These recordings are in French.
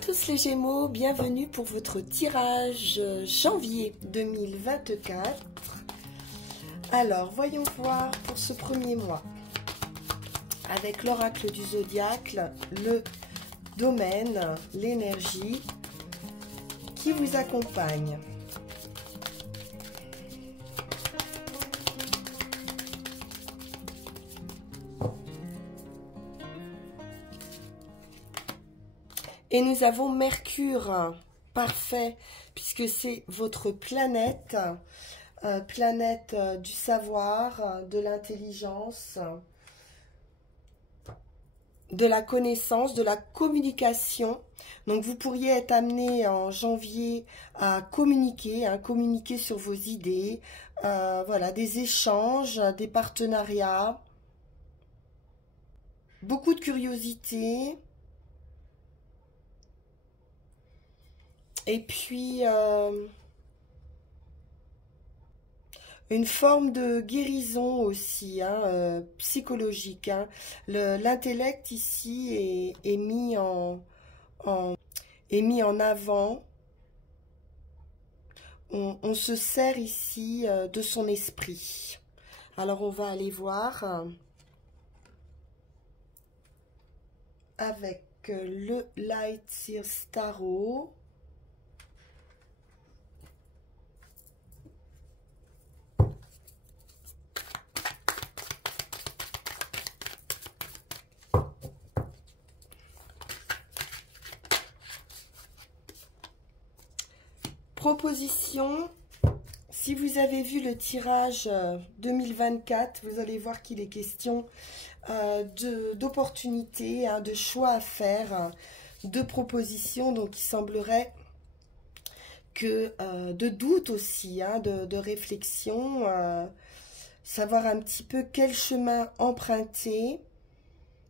tous les Gémeaux, bienvenue pour votre tirage janvier 2024. Alors, voyons voir pour ce premier mois, avec l'oracle du zodiaque, le domaine, l'énergie qui vous accompagne. Et nous avons Mercure, parfait, puisque c'est votre planète, planète du savoir, de l'intelligence, de la connaissance, de la communication. Donc vous pourriez être amené en janvier à communiquer, communiquer sur vos idées, voilà, des échanges, des partenariats, beaucoup de curiosité. Et puis, une forme de guérison aussi, psychologique. L'intellect ici est mis est mis en avant. On se sert ici de son esprit. Alors, on va aller voir avec le Light Seers Tarot. Proposition, si vous avez vu le tirage 2024, vous allez voir qu'il est question d'opportunités, de choix à faire, de propositions. Donc il semblerait que de doutes aussi, de réflexion, savoir un petit peu quel chemin emprunter,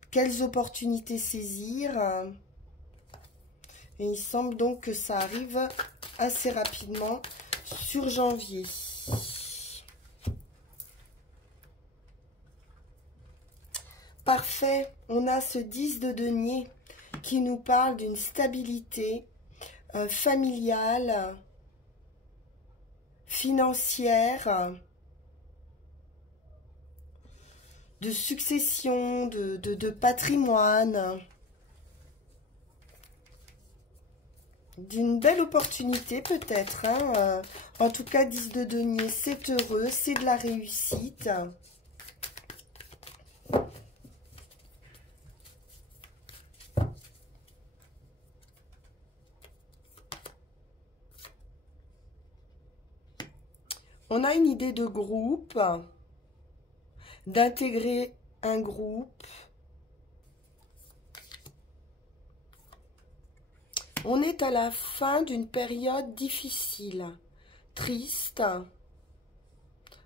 quelles opportunités saisir. Et il semble donc que ça arrive assez rapidement sur janvier. Parfait, on a ce 10 de denier qui nous parle d'une stabilité familiale, financière, de succession, de patrimoine, d'une belle opportunité peut-être. En tout cas, 10 de denier, c'est heureux, c'est de la réussite. On a une idée de groupe, d'intégrer un groupe. On est à la fin d'une période difficile, triste,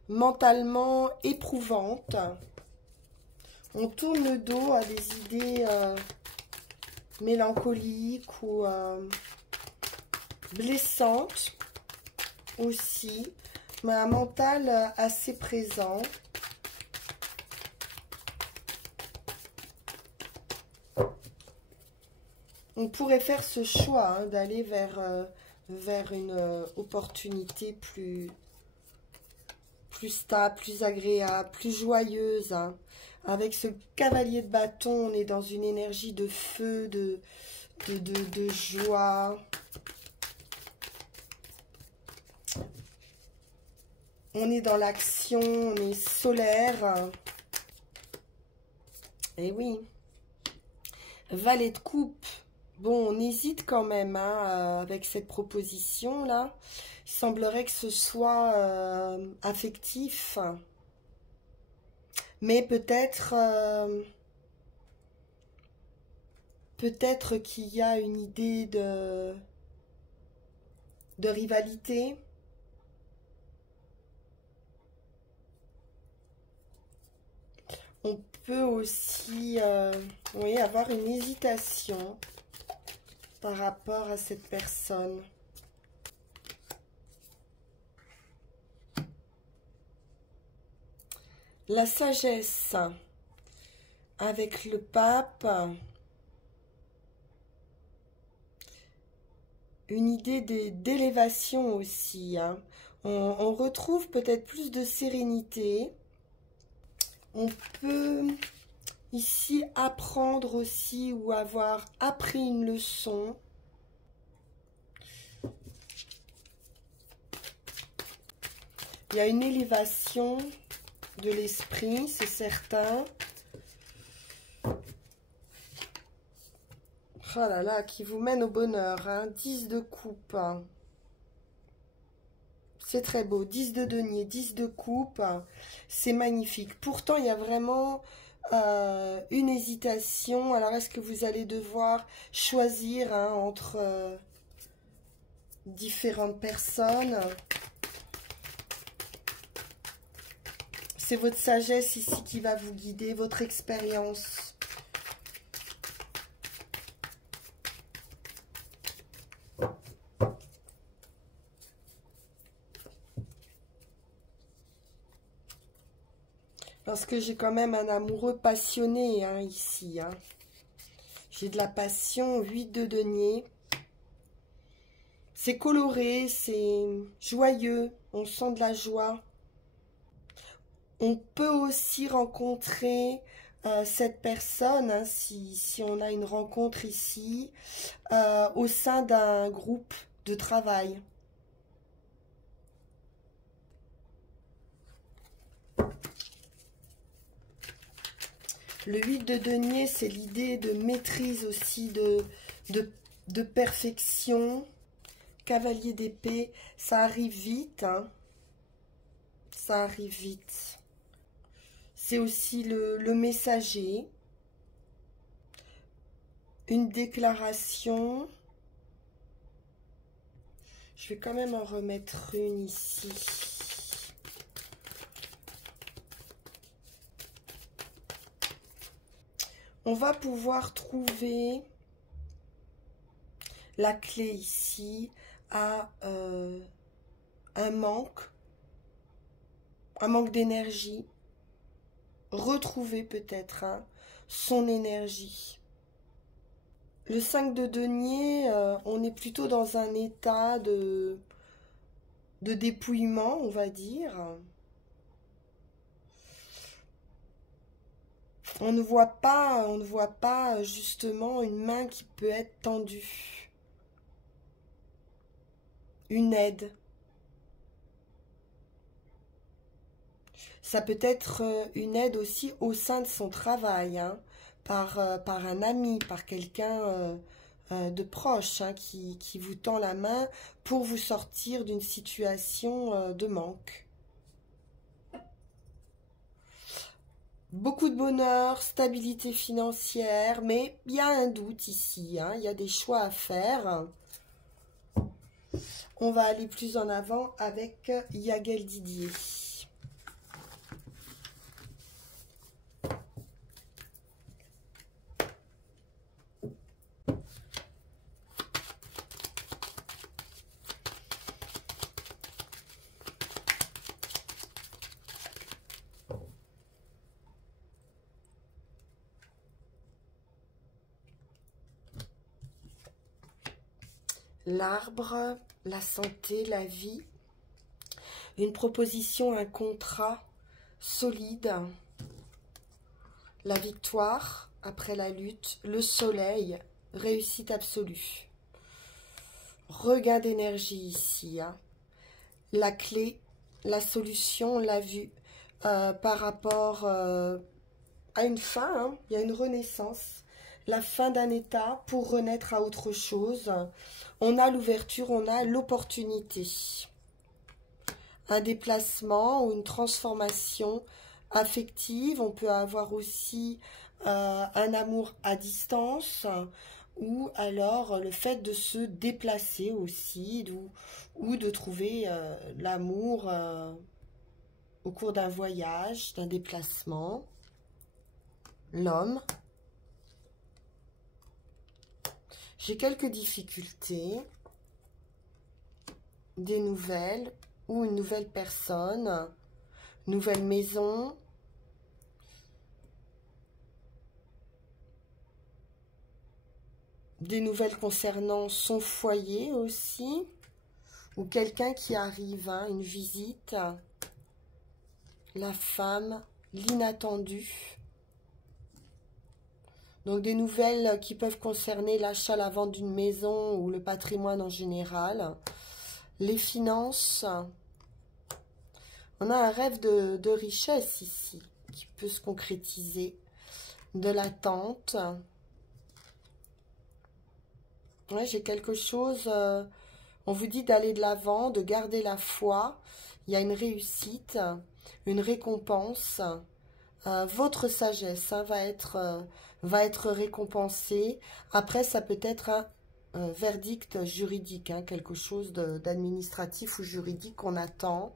mentalement éprouvante. On tourne le dos à des idées mélancoliques ou blessantes aussi, mais un mental assez présent. On pourrait faire ce choix d'aller vers une opportunité plus stable, plus agréable, plus joyeuse. Avec ce cavalier de bâton, on est dans une énergie de feu, de joie. On est dans l'action, on est solaire. Et oui. Valet de coupe. Bon, on hésite quand même avec cette proposition-là. Il semblerait que ce soit affectif. Mais peut-être qu'il y a une idée de rivalité. On peut aussi oui, avoir une hésitation par rapport à cette personne. La sagesse avec le pape une idée d'élévation aussi, hein. On retrouve peut-être plus de sérénité. On peut ici apprendre aussi ou avoir appris une leçon. Il y a une élévation de l'esprit, c'est certain. Oh là là, qui vous mène au bonheur, hein. 10 de coupe. C'est très beau. 10 de denier, 10 de coupe. C'est magnifique. Pourtant, il y a vraiment une hésitation. Alors, est-ce que vous allez devoir choisir, hein, entre différentes personnes? C'est votre sagesse ici qui va vous guider, votre expérience. Parce que j'ai quand même un amoureux passionné, hein, ici. Hein. J'ai de la passion, 8 de denier. C'est coloré, c'est joyeux, on sent de la joie. On peut aussi rencontrer cette personne, hein, si on a une rencontre ici, au sein d'un groupe de travail. Le 8 de denier, c'est l'idée de maîtrise aussi, de perfection. Cavalier d'épée, ça arrive vite, hein. Ça arrive vite. C'est aussi le messager. Une déclaration. Je vais quand même en remettre une ici. On va pouvoir trouver la clé ici à un manque d'énergie. Retrouver peut-être, hein, son énergie. Le 5 de denier, on est plutôt dans un état de dépouillement, on va dire. On ne voit pas justement une main qui peut être tendue. Une aide. Ça peut être une aide aussi au sein de son travail, hein, par un ami, par quelqu'un de proche, hein, qui vous tend la main pour vous sortir d'une situation de manque. Beaucoup de bonheur, stabilité financière, mais il y a un doute ici, hein, il y a des choix à faire. On va aller plus en avant avec Yagel Didier. L'arbre, la santé, la vie, une proposition, un contrat solide, la victoire après la lutte, le soleil, réussite absolue. Regain d'énergie ici, hein. La clé, la solution, on l'a vu par rapport à une fin, hein. Il y a une renaissance. La fin d'un état pour renaître à autre chose. On a l'ouverture, on a l'opportunité. Un déplacement ou une transformation affective. On peut avoir aussi un amour à distance ou alors le fait de se déplacer aussi ou de trouver l'amour au cours d'un voyage, d'un déplacement. L'homme. J'ai quelques difficultés, des nouvelles ou une nouvelle personne, nouvelle maison. Des nouvelles concernant son foyer aussi. Ou quelqu'un qui arrive, hein, une visite. La femme, l'inattendu. Donc des nouvelles qui peuvent concerner l'achat, la vente d'une maison ou le patrimoine en général. Les finances. On a un rêve de richesse ici qui peut se concrétiser. De l'attente. Ouais, j'ai quelque chose. On vous dit d'aller de l'avant, de garder la foi. Il y a une réussite, une récompense. Votre sagesse, hein, va être récompensée. Après, ça peut être un verdict juridique, hein, quelque chose d'administratif ou juridique qu'on attend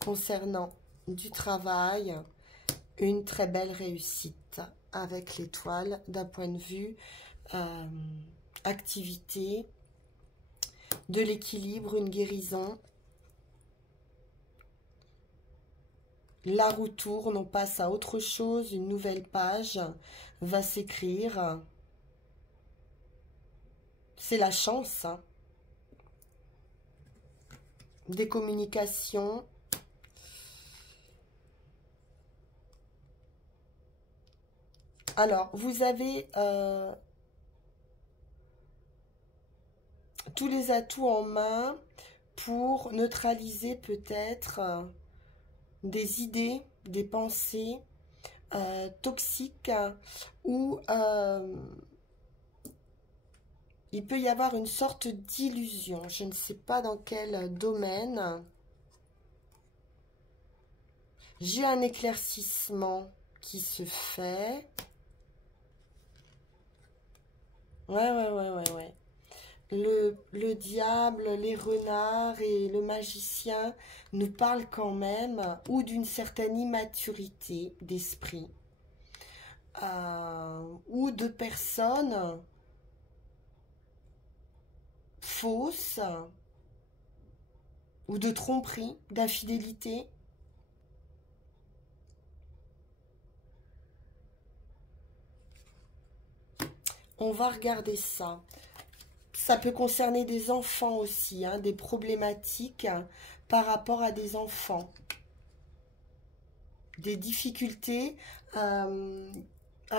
concernant du travail. Une très belle réussite avec l'étoile d'un point de vue activité, de l'équilibre, une guérison. La roue tourne, on passe à autre chose, une nouvelle page va s'écrire. C'est la chance, hein. Des communications. Alors, vous avez tous les atouts en main pour neutraliser peut-être des idées, des pensées toxiques ou il peut y avoir une sorte d'illusion. Je ne sais pas dans quel domaine. J'ai un éclaircissement qui se fait. Ouais. Le diable, les renards et le magicien nous parlent quand même, ou d'une certaine immaturité d'esprit, ou de personnes fausses, ou de tromperie, d'infidélité. On va regarder ça. Ça peut concerner des enfants aussi, hein, des problématiques par rapport à des enfants. Des difficultés à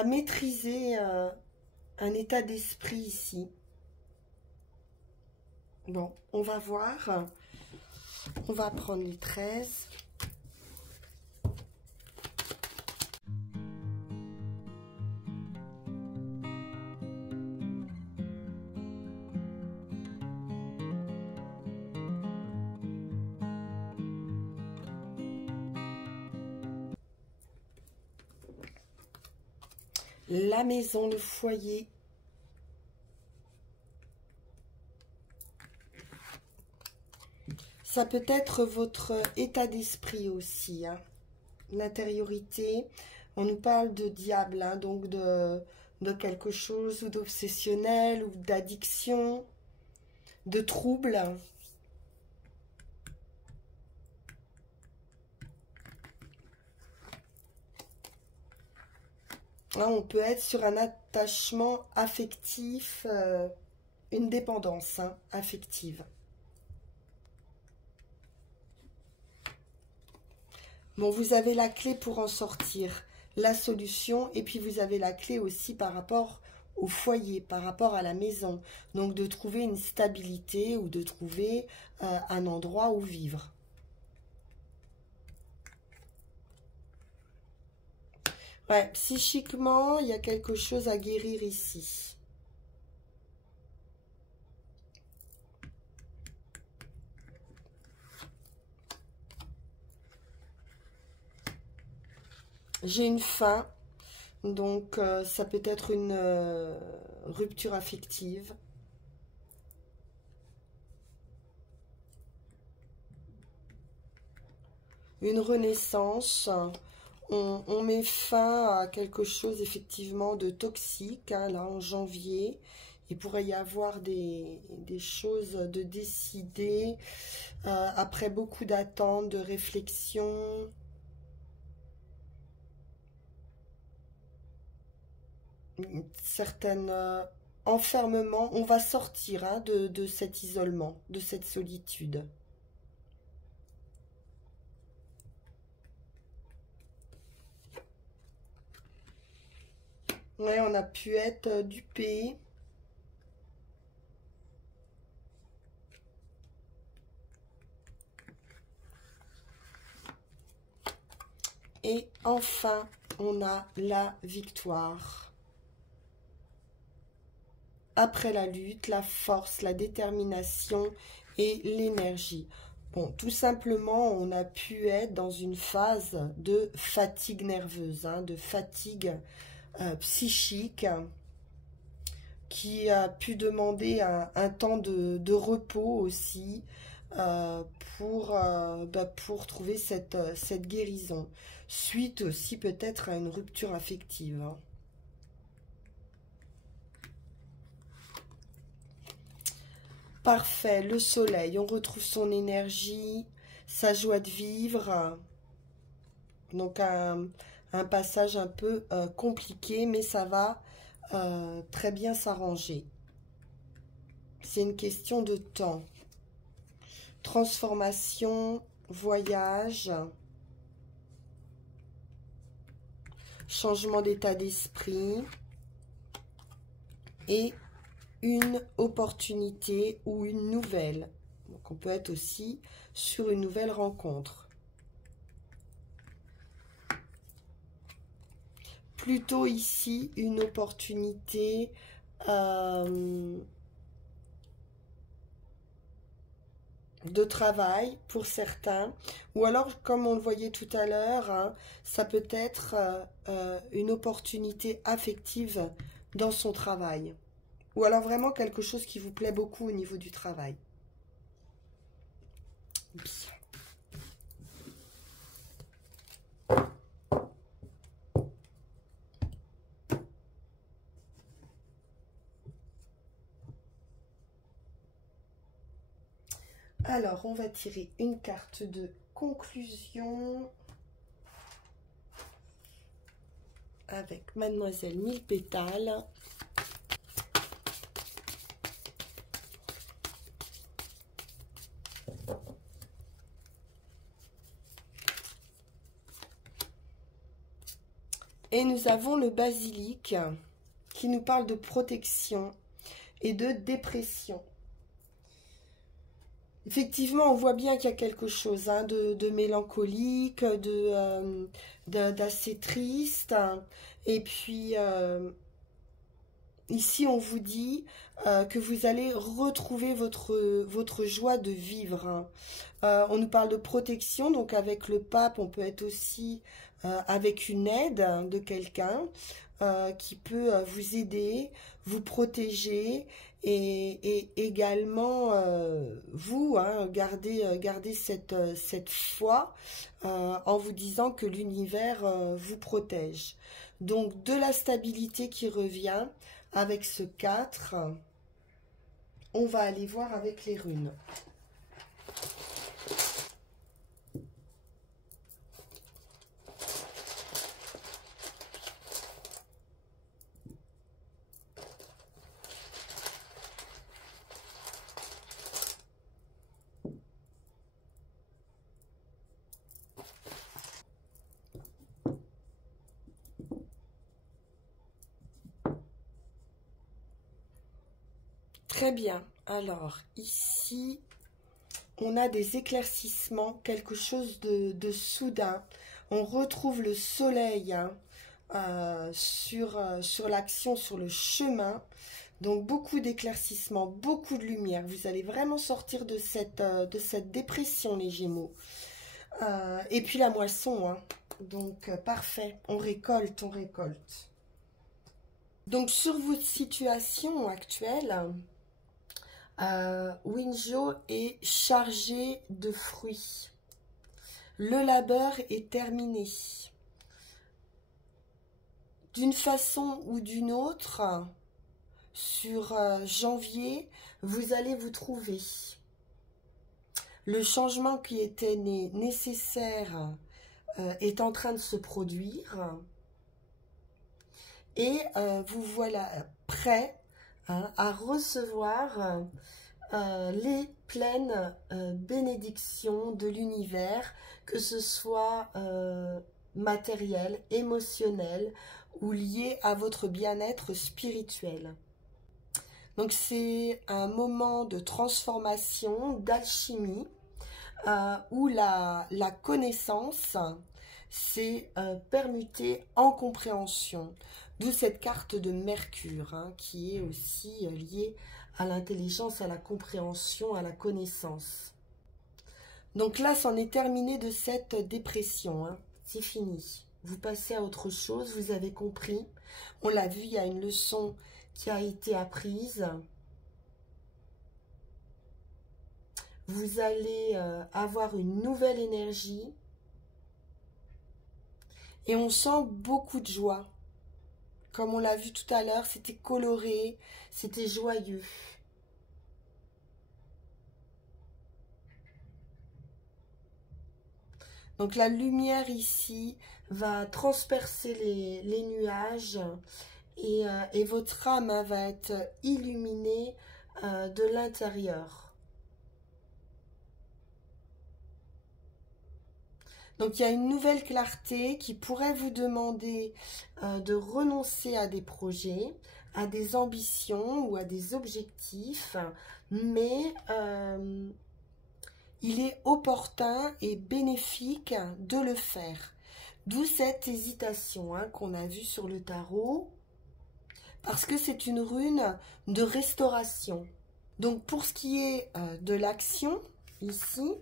maîtriser un état d'esprit ici. Bon, on va voir. On va prendre les 13. La maison, le foyer. Ça peut être votre état d'esprit aussi, hein. L'intériorité. On nous parle de diable, hein, donc de quelque chose ou d'obsessionnel ou d'addiction, de trouble. Hein, on peut être sur un attachement affectif, une dépendance, hein, affective. Bon, vous avez la clé pour en sortir, la solution, et puis vous avez la clé aussi par rapport au foyer, par rapport à la maison. Donc, de trouver une stabilité ou de trouver un endroit où vivre. Ouais, psychiquement, il y a quelque chose à guérir ici. J'ai une faim, donc ça peut être une rupture affective. Une renaissance. On met fin à quelque chose effectivement de toxique, hein, là en janvier. Il pourrait y avoir des choses de décider après beaucoup d'attentes, de réflexion. Certaines enfermement, on va sortir hein, de cet isolement, de cette solitude. Ouais, on a pu être dupé. Et enfin, on a la victoire. Après la lutte, la force, la détermination et l'énergie. Bon, tout simplement, on a pu être dans une phase de fatigue nerveuse, hein, de fatigue psychique, qui a pu demander un temps de repos aussi pour trouver cette guérison. Suite aussi peut-être à une rupture affective. Hein. Parfait, le soleil, on retrouve son énergie, sa joie de vivre. Donc un passage un peu compliqué, mais ça va très bien s'arranger. C'est une question de temps. Transformation, voyage, changement d'état d'esprit et une opportunité ou une nouvelle. Donc on peut être aussi sur une nouvelle rencontre. Plutôt ici une opportunité de travail pour certains, ou alors comme on le voyait tout à l'heure, hein, ça peut être une opportunité affective dans son travail, ou alors vraiment quelque chose qui vous plaît beaucoup au niveau du travail. Bien. Alors, on va tirer une carte de conclusion avec Mademoiselle Mille Pétales. Et nous avons le basilic qui nous parle de protection et de dépression. Effectivement, on voit bien qu'il y a quelque chose hein, de mélancolique, d'assez triste. Et puis, ici, on vous dit que vous allez retrouver votre joie de vivre. Hein. On nous parle de protection, donc avec le pape, on peut être aussi avec une aide de quelqu'un qui peut vous aider, vous protéger et également vous hein, garder cette foi en vous disant que l'univers vous protège. Donc de la stabilité qui revient avec ce 4, on va aller voir avec les runes. Très bien. Alors, ici, on a des éclaircissements, quelque chose de soudain. On retrouve le soleil hein, sur l'action, sur le chemin. Donc, beaucoup d'éclaircissements, beaucoup de lumière. Vous allez vraiment sortir de cette dépression, les Gémeaux. Et puis, la moisson. Hein. Donc, parfait. On récolte, on récolte. Donc, sur votre situation actuelle... Winjo est chargé de fruits. Le labeur est terminé. D'une façon ou d'une autre, sur janvier, vous allez vous trouver. Le changement qui était nécessaire est en train de se produire. Et vous voilà prêt hein, à recevoir les pleines bénédictions de l'univers, que ce soit matériel, émotionnel ou lié à votre bien-être spirituel. Donc c'est un moment de transformation, d'alchimie, où la connaissance s'est permutée en compréhension. D'où cette carte de Mercure, hein, qui est aussi liée à l'intelligence, à la compréhension, à la connaissance. Donc là, c'en est terminé de cette dépression, hein. C'est fini. Vous passez à autre chose, vous avez compris. On l'a vu, il y a une leçon qui a été apprise. Vous allez avoir une nouvelle énergie. Et on sent beaucoup de joie. Comme on l'a vu tout à l'heure, c'était coloré, c'était joyeux. Donc la lumière ici va transpercer les nuages et votre âme, hein, va être illuminée de l'intérieur. Donc il y a une nouvelle clarté qui pourrait vous demander de renoncer à des projets, à des ambitions ou à des objectifs, mais il est opportun et bénéfique de le faire. D'où cette hésitation, hein, qu'on a vue sur le tarot, parce que c'est une rune de restauration. Donc pour ce qui est de l'action, ici,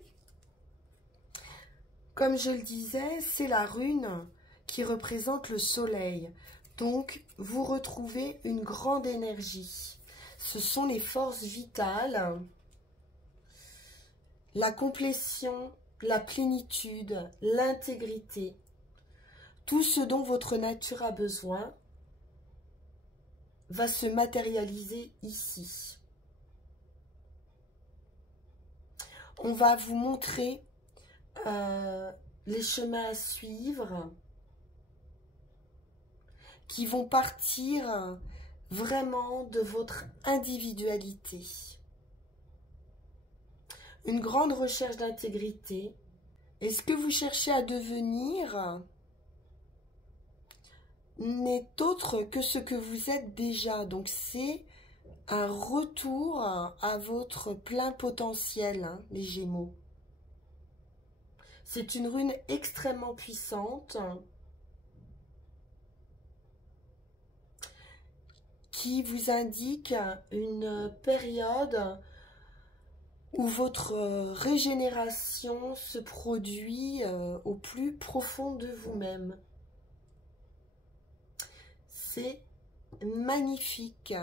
comme je le disais, c'est la rune qui représente le soleil. Donc, vous retrouvez une grande énergie. Ce sont les forces vitales, la complétion, la plénitude, l'intégrité. Tout ce dont votre nature a besoin va se matérialiser ici. On va vous montrer les chemins à suivre qui vont partir vraiment de votre individualité. Une grande recherche d'intégrité. Et ce que vous cherchez à devenir n'est autre que ce que vous êtes déjà. Donc c'est un retour à votre plein potentiel, hein, les Gémeaux. C'est une rune extrêmement puissante qui vous indique une période où votre régénération se produit au plus profond de vous-même. C'est magnifique.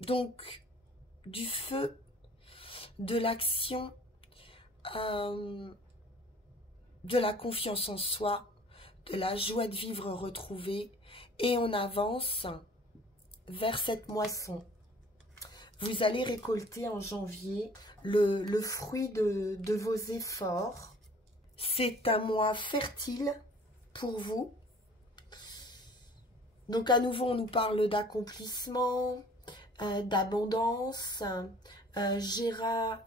Donc, du feu, de l'action, de la confiance en soi, de la joie de vivre retrouvée, et on avance vers cette moisson. Vous allez récolter en janvier le fruit de vos efforts. C'est un mois fertile pour vous. Donc à nouveau, on nous parle d'accomplissement, d'abondance. Gérard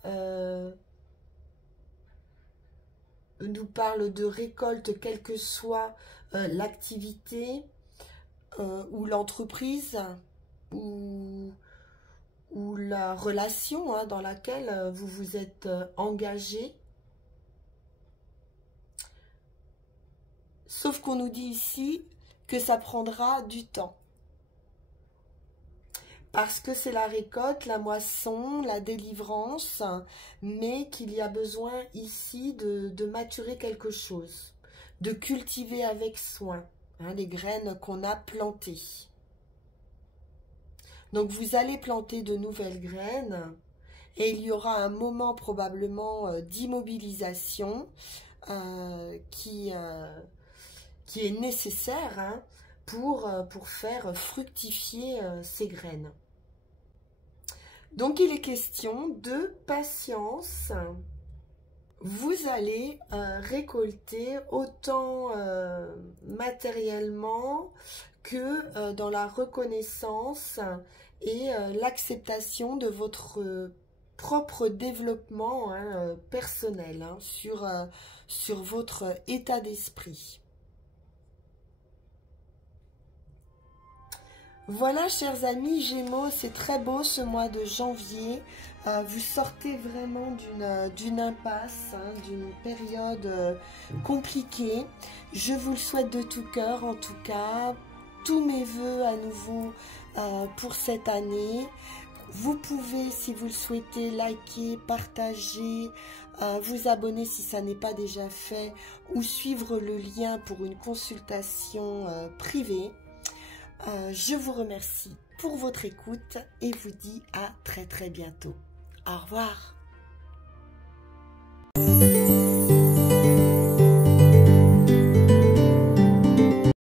nous parle de récolte, quelle que soit l'activité ou l'entreprise ou la relation, hein, dans laquelle vous vous êtes engagé. Sauf qu'on nous dit ici que ça prendra du temps. Parce que c'est la récolte, la moisson, la délivrance, mais qu'il y a besoin ici de maturer quelque chose, de cultiver avec soin, hein, les graines qu'on a plantées. Donc vous allez planter de nouvelles graines et il y aura un moment probablement d'immobilisation qui est nécessaire, hein, pour faire fructifier ces graines. Donc il est question de patience. Vous allez récolter autant matériellement que dans la reconnaissance et l'acceptation de votre propre développement personnel, sur votre état d'esprit. Voilà, chers amis Gémeaux, c'est très beau ce mois de janvier. Vous sortez vraiment d'une impasse, d'une période compliquée. Je vous le souhaite de tout cœur, en tout cas. Tous mes voeux à nouveau pour cette année. Vous pouvez, si vous le souhaitez, liker, partager, vous abonner si ça n'est pas déjà fait, ou suivre le lien pour une consultation privée. Je vous remercie pour votre écoute et vous dis à très bientôt. Au revoir.